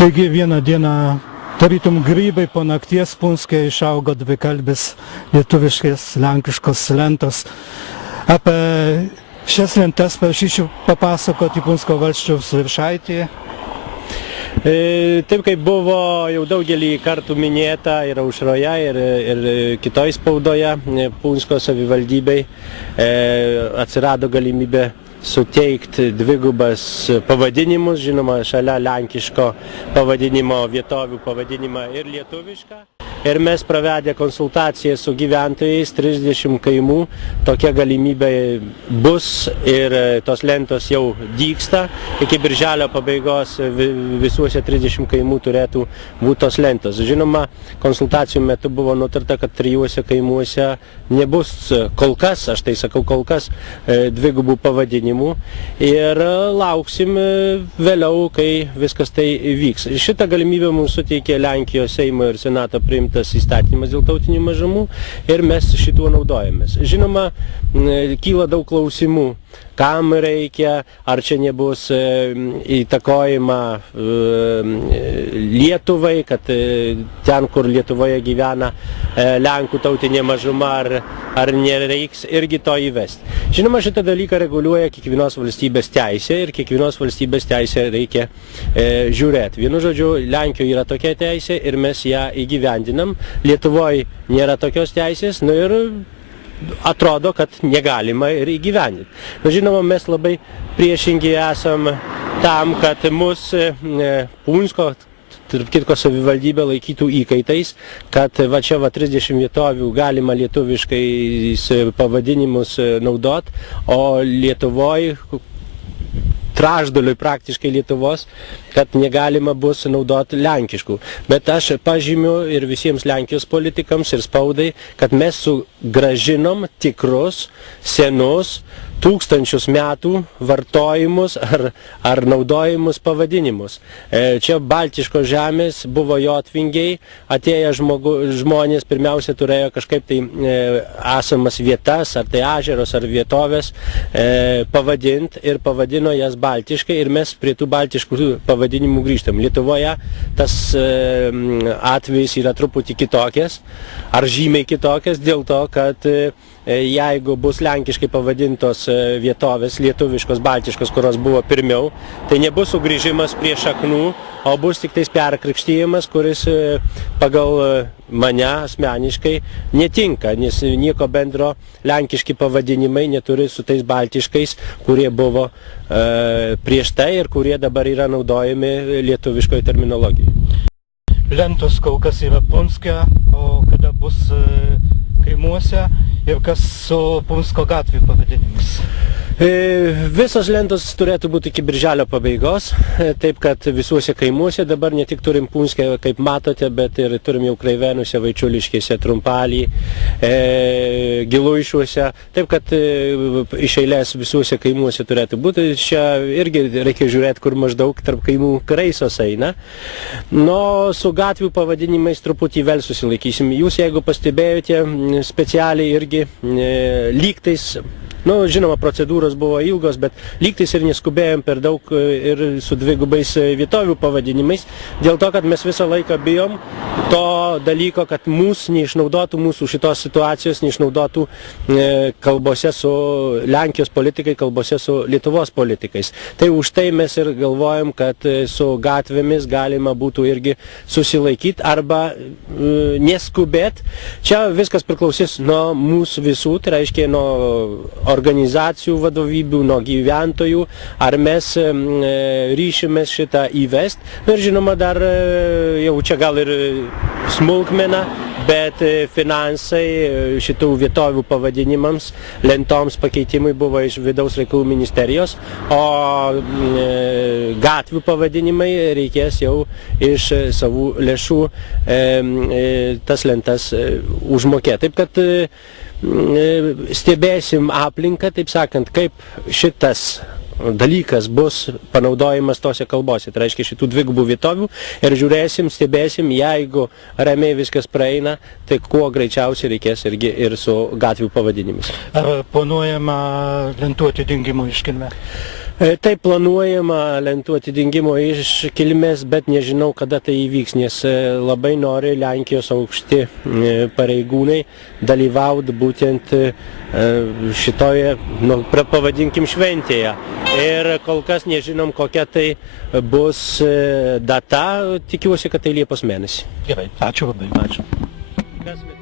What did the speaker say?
Taigi vieną dieną, tarytum grybai po nakties Punske išaugo dvikalbis lietuviškės lenkiškos lentos. Apie šias lentas prašyčiau papasakoti Punsko valsčiaus viršaitį. Taip kaip buvo jau daugelį kartų minėta ir Aušroje, ir kitoj spaudoje, Punsko savivaldybei atsirado galimybė suteikti dvigubas pavadinimus, žinoma, šalia lenkiško pavadinimo vietovių pavadinimą ir lietuvišką. Ir mes pravedę konsultaciją su gyventojais, 30 kaimų, tokia galimybė bus ir tos lentos jau dygsta. Iki birželio pabaigos visuose 30 kaimų turėtų būti tos lentos. Žinoma, konsultacijų metu buvo nutarta, kad 3 kaimuose nebus kol kas, aš tai sakau kol kas, dvigubų pavadinimų ir lauksim vėliau, kai viskas tai vyks. Šitą galimybę mums suteikė Lenkijos Seimo ir Senato priimtas įstatymas dėl tautinių mažumų ir mes šituo naudojamės. Žinoma, kyla daug klausimų, kam reikia, ar čia nebus įtakojama Lietuvai, kad ten, kur Lietuvoje gyvena Lenkų tautinė mažuma, ar nereiks irgi to įvesti. Žinoma, šitą dalyką reguliuoja kiekvienos valstybės teisė ir kiekvienos valstybės teisė reikia žiūrėti. Vienu žodžiu, Lenkijoje yra tokia teisė ir mes ją įgyvendinam. Lietuvoje nėra tokios teisės, ir atrodo, kad negalima ir įgyvendinti. Žinoma, mes labai priešingi esam tam, kad mus Punsko, tarp kitko, savivaldybė laikytų įkaitais, kad va čia 30 vietovių galima lietuviškais pavadinimus naudot, o Lietuvoje, trečdaliui praktiškai Lietuvos, kad negalima bus naudoti lenkiškų. Bet aš pažymiu ir visiems Lenkijos politikams ir spaudai, kad mes sugrąžinom tikrus, senus, tūkstančius metų vartojimus ar naudojimus pavadinimus. Čia Baltiškos žemės buvo jotvingiai, atėję žmonės pirmiausia turėjo kažkaip tai esamas vietas, ar tai ežeros, ar vietovės pavadinti ir pavadino jas baltiškai ir mes prie tų baltiškų pavadinimų grįžtam. Lietuvoje tas atvejis yra truputį kitokias, ar žymiai kitokias, dėl to, kad jeigu bus lenkiškai pavadintos vietovės, lietuviškos, baltiškos, kurios buvo pirmiau, tai nebus sugrįžimas prie šaknų, o bus tik tais perkrikštijimas, kuris pagal mane asmeniškai netinka, nes nieko bendro lenkiški pavadinimai neturi su tais baltiškais, kurie buvo prieš tai ir kurie dabar yra naudojami lietuviškoje terminologijoje. Lentos kol kas yra Punske, o kada bus kaimuose ir kas su Punsko gatvių pavadinimis? Visos lentos turėtų būti iki birželio pabaigos, taip kad visuose kaimuose dabar ne tik turim Punske, kaip matote, bet ir turim jau Kreivenuose, Vaičiuliškėse, Trumpalį, Giluišuose, taip kad iš eilės visuose kaimuose turėtų būti. Čia irgi reikia žiūrėti, kur maždaug tarp kaimų kraisos eina. Su gatvių pavadinimais truputį vėl susilaikysim. Jūs, jeigu pastebėjote, specialiai irgi lygtais, žinoma, procedūros buvo ilgos, bet lygtais ir neskubėjom per daug ir su dvigubais vietovių pavadinimais, dėl to, kad mes visą laiką bijom to dalyko, kad mūsų neišnaudotų, mūsų šitos situacijos neišnaudotų kalbose su Lenkijos politikai, kalbose su Lietuvos politikais. Tai už tai mes ir galvojam, kad su gatvėmis galima būtų irgi susilaikyti arba neskubėti. Čia viskas priklausys nuo mūsų visų, tai reiškia nuo organizacijų vadovybių, nuo gyventojų, ar mes ryšimės šitą įvesti. Ir žinoma, dar jau čia gal ir smulkmena, bet finansai šitų vietovių pavadinimams, lentoms pakeitimai buvo iš Vidaus reikalų ministerijos, o gatvių pavadinimai reikės jau iš savų lėšų tas lentas užmokėti. Taip kad stebėsim aplinką, taip sakant, kaip šitas dalykas bus panaudojimas tose kalbose, tai reiškia šitų dvigubų vietovių ir žiūrėsim, stebėsim, jeigu ramiai viskas praeina, tai kuo greičiausiai reikės irgi ir su gatvių pavadinimis. Ar planuojama lentų atidengimo iškilmė? Tai planuojama lentų atidengimo iškilmės, bet nežinau, kada tai įvyks, nes labai nori Lenkijos aukšti pareigūnai dalyvauti būtent šitoje, pavadinkim, šventėje. Ir kol kas nežinom, kokia tai bus data, tikiuosi, kad tai Liepos mėnesį. Gerai, ačiū labai, ačiū.